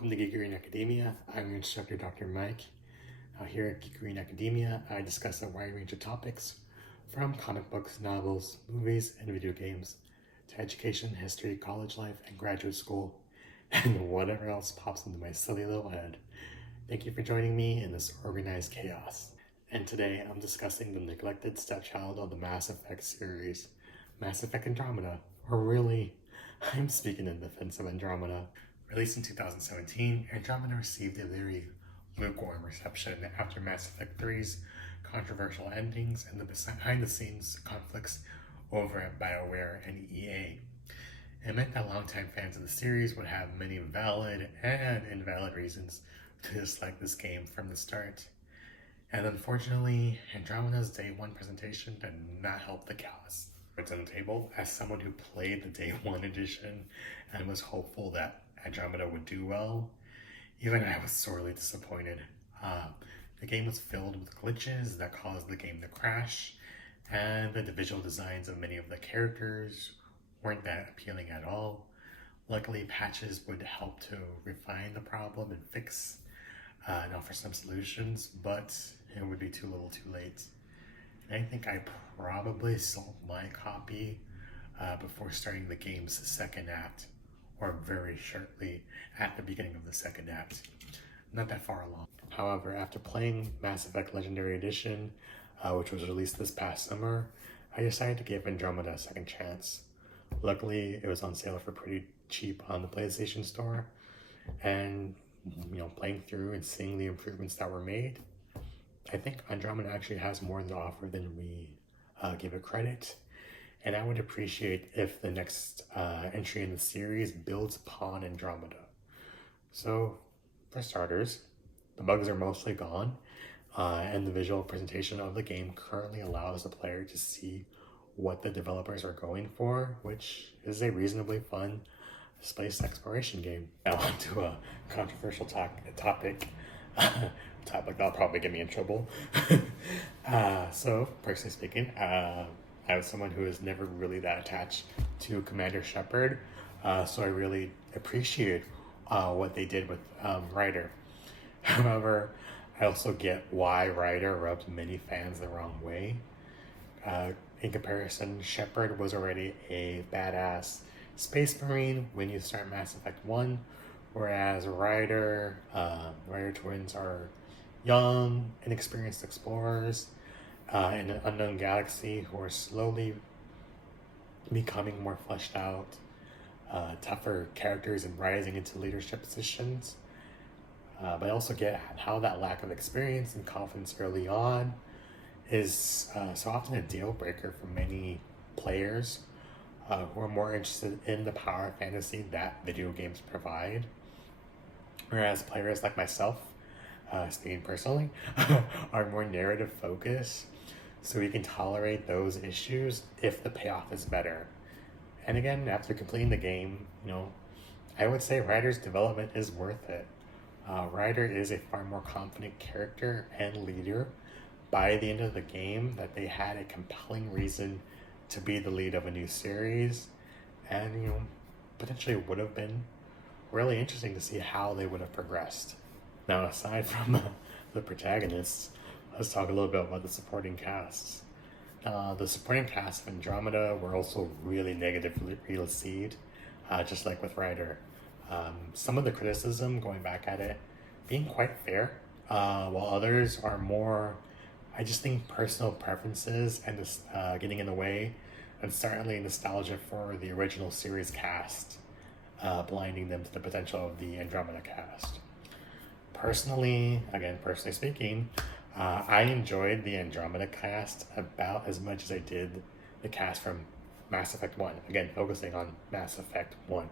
Welcome to Geekery and Academia. I'm your instructor, Dr. Mike. Here at Geekery and Academia, I discuss a wide range of topics from comic books, novels, movies, and video games to education, history, college life, and graduate school, and whatever else pops into my silly little head. Thank you for joining me in this organized chaos. And today I'm discussing the neglected stepchild of the Mass Effect series, Mass Effect Andromeda, or really, I'm speaking in defense of Andromeda. Released in 2017, Andromeda received a very lukewarm reception after Mass Effect 3's controversial endings and the behind-the-scenes conflicts over at BioWare and EA. It meant that longtime fans of the series would have many valid and invalid reasons to dislike this game from the start. And unfortunately, Andromeda's Day 1 presentation did not help the cause. It's on the table as someone who played the Day 1 edition and was hopeful that Andromeda would do well. Even I was sorely disappointed. The game was filled with glitches that caused the game to crash, and the visual designs of many of the characters weren't that appealing at all. Luckily, patches would help to refine the problem and fix and offer some solutions, but it would be too little too late. And I think I probably sold my copy before starting the game's second act, or very shortly at the beginning of the second act. Not that far along. However, after playing Mass Effect Legendary Edition, which was released this past summer, I decided to give Andromeda a second chance. Luckily, it was on sale for pretty cheap on the PlayStation Store, and playing through and seeing the improvements that were made, I think Andromeda actually has more to offer than we give it credit. And I would appreciate if the next entry in the series builds upon Andromeda. So, for starters, the bugs are mostly gone, and the visual presentation of the game currently allows the player to see what the developers are going for, which is a reasonably fun space exploration game. Now onto a controversial topic that'll probably get me in trouble. So, personally speaking, I was someone who is never really that attached to Commander Shepard, so I really appreciate what they did with Ryder. However, I also get why Ryder rubbed many fans the wrong way. In comparison, Shepard was already a badass Space Marine when you start Mass Effect 1, whereas Ryder twins are young, inexperienced explorers in an unknown galaxy who are slowly becoming more fleshed out, tougher characters and rising into leadership positions. But I also get how that lack of experience and confidence early on is so often a deal breaker for many players who are more interested in the power fantasy that video games provide. Whereas players like myself, speaking personally, are more narrative focused, so we can tolerate those issues if the payoff is better. And again, after completing the game, I would say Ryder's development is worth it. Ryder is a far more confident character and leader by the end of the game that they had a compelling reason to be the lead of a new series, and potentially would have been really interesting to see how they would have progressed. Now, aside from the protagonists, let's talk a little bit about the supporting casts. The supporting cast of Andromeda were also really negatively received, just like with Ryder. Some of the criticism, going back at it, being quite fair, while others are more, I just think, personal preferences and getting in the way, and certainly nostalgia for the original series cast, blinding them to the potential of the Andromeda cast. Personally speaking, I enjoyed the Andromeda cast about as much as I did the cast from Mass Effect 1. Again, focusing on Mass Effect 1.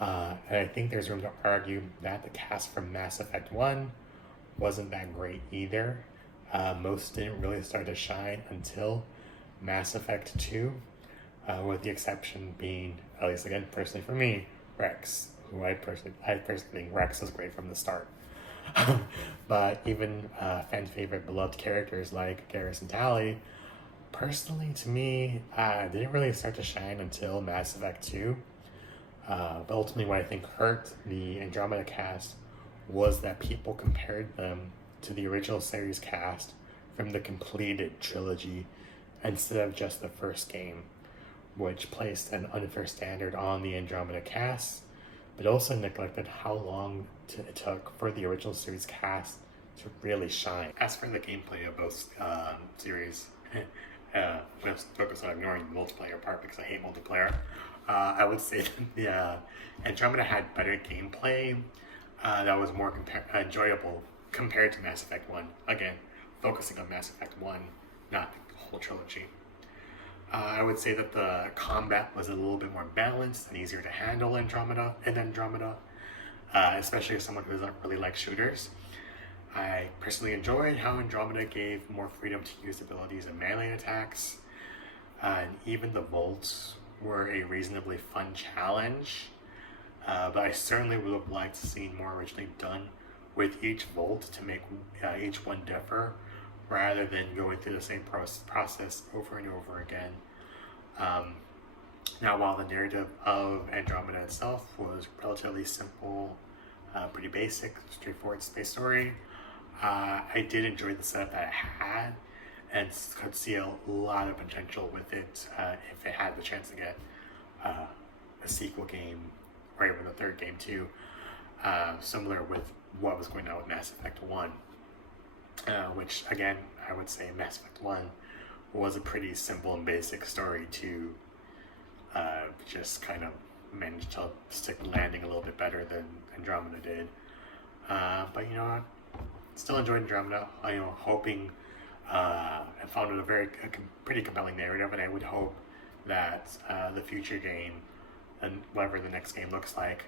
And I think there's room to argue that the cast from Mass Effect 1 wasn't that great either. Most didn't really start to shine until Mass Effect 2, with the exception being, at least again, personally for me, Rex, who I personally think Rex was great from the start. But even fan favorite beloved characters like Garrus and Tali, personally to me, didn't really start to shine until Mass Effect 2. But ultimately, what I think hurt the Andromeda cast was that people compared them to the original series cast from the completed trilogy instead of just the first game, which placed an unfair standard on the Andromeda cast, but also neglected how long it took for the original series cast to really shine. As for the gameplay of both series, let's focus on ignoring the multiplayer part because I hate multiplayer. I would say that the Andromeda had better gameplay that was more enjoyable compared to Mass Effect 1. Again, focusing on Mass Effect 1, not the whole trilogy. I would say that the combat was a little bit more balanced and easier to handle in Andromeda, especially as someone who doesn't really like shooters. I personally enjoyed how Andromeda gave more freedom to use abilities and melee attacks, and even the Volts were a reasonably fun challenge, but I certainly would have liked to see more originally done with each Volt to make each one differ, rather than going through the same process over and over again. Now, while the narrative of Andromeda itself was relatively simple, pretty basic, straightforward space story, I did enjoy the setup that it had and could see a lot of potential with it if it had the chance to get a sequel game or even a third game too, similar with what was going on with Mass Effect 1. Which, again, I would say Mass Effect 1 was a pretty simple and basic story to just kind of manage to stick landing a little bit better than Andromeda did. But you know what? Still enjoyed Andromeda. Hoping I found it a pretty compelling narrative, and I would hope that the future game and whatever the next game looks like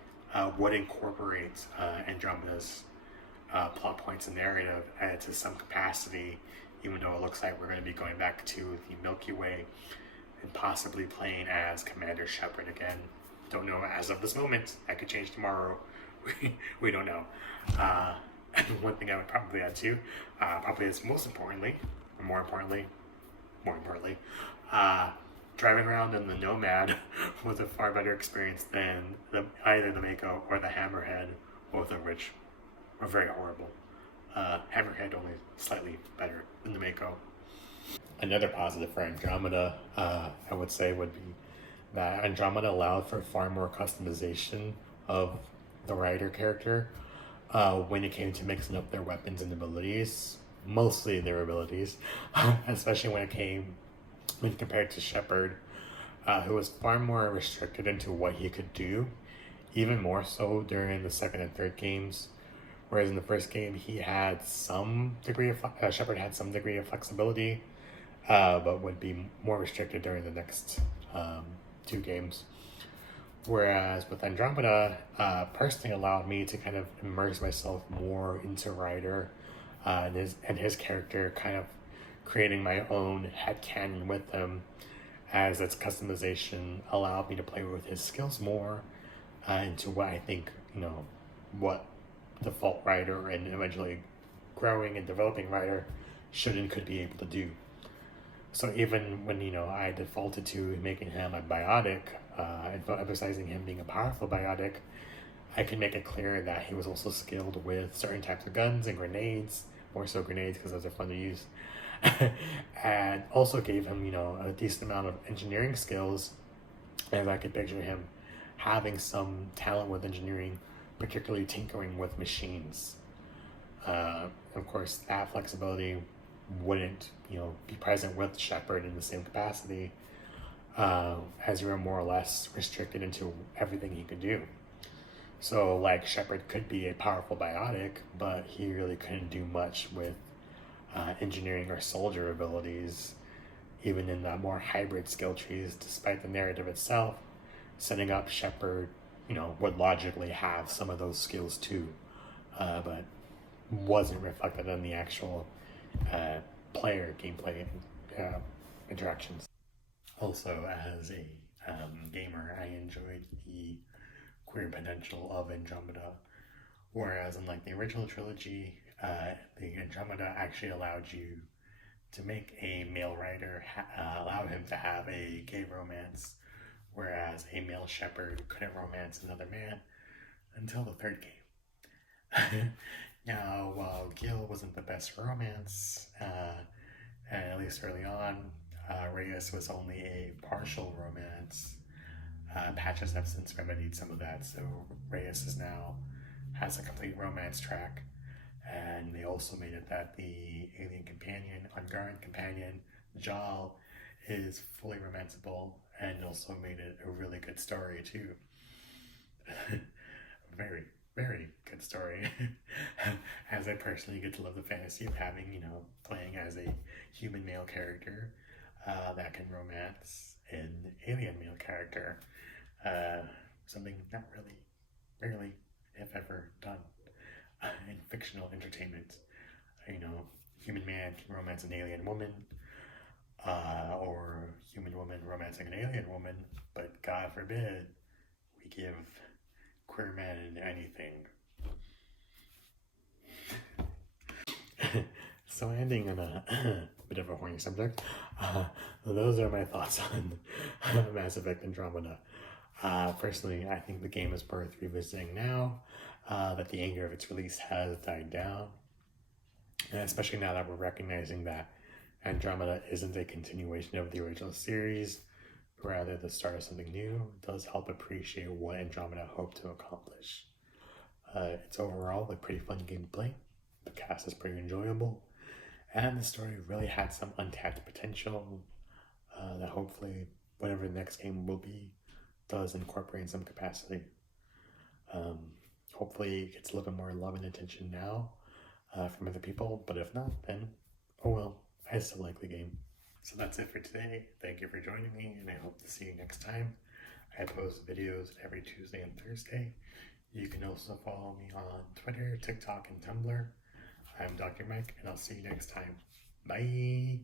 would incorporate Andromeda's plot points and narrative to some capacity, even though it looks like we're going to be going back to the Milky Way and possibly playing as Commander Shepard again. Don't know as of this moment. That could change tomorrow. We don't know. And one thing I would probably add too, probably is more importantly, driving around in the Nomad was a far better experience than either the Mako or the Hammerhead, both of which were very horrible. Hammerhead only slightly better than the Mako. Another positive for Andromeda, I would say, would be that Andromeda allowed for far more customization of the Rider character when it came to mixing up their weapons and abilities, mostly their abilities, especially when compared to Shepard, who was far more restricted into what he could do, even more so during the second and third games. Whereas in the first game, Shepard had some degree of flexibility, but would be more restricted during the next two games. Whereas with Andromeda, personally allowed me to kind of immerse myself more into Ryder and his character, kind of creating my own headcanon with him, as its customization allowed me to play with his skills more into what I think, what default Ryder and eventually growing and developing Ryder should and could be able to do. So even when, I defaulted to making him a biotic, emphasizing him being a powerful biotic, I can make it clear that he was also skilled with certain types of guns and grenades, more so grenades because those are fun to use, and also gave him, a decent amount of engineering skills, as I could picture him having some talent with engineering, particularly tinkering with machines. Of course, that flexibility wouldn't, be present with Shepard in the same capacity, as you were more or less restricted into everything he could do. So, like, Shepard could be a powerful biotic, but he really couldn't do much with engineering or soldier abilities, even in the more hybrid skill trees, despite the narrative itself setting up Shepard, would logically have some of those skills too, but wasn't reflected in the actual player gameplay interactions. Also, as a gamer, I enjoyed the queer potential of Andromeda, whereas unlike the original trilogy, the Andromeda actually allowed you to make a male writer allow him to have a gay romance, whereas as a male shepherd who couldn't romance another man until the third game. Now, while Gil wasn't the best romance, and at least early on, Reyes was only a partial romance. Patches have since remedied some of that, so Reyes has a complete romance track, and they also made it that the alien companion, Ungarn companion, Jal, is fully romanceable, and also made it a really good story too. Very, very good story. As I personally get to love the fantasy of having, playing as a human male character that can romance an alien male character. Something not really, rarely, if ever, done in fictional entertainment. Human man can romance an alien woman, or human woman romancing an alien woman, but God forbid we give queer men anything. So ending on a bit of a horny subject, those are my thoughts on Mass Effect Andromeda. Personally, I think the game is worth revisiting now that the anger of its release has died down, and especially now that we're recognizing that Andromeda isn't a continuation of the original series, but rather the start of something new. It does help appreciate what Andromeda hoped to accomplish. It's overall a pretty fun game to play. The cast is pretty enjoyable, and the story really had some untapped potential that hopefully whatever the next game will be does incorporate in some capacity. Hopefully it gets a little bit more love and attention now from other people, but if not, then oh well, I still like the game. So that's it for today. Thank you for joining me, and I hope to see you next time. I post videos every Tuesday and Thursday. You can also follow me on Twitter, TikTok, and Tumblr. I'm Dr. Mike, and I'll see you next time. Bye!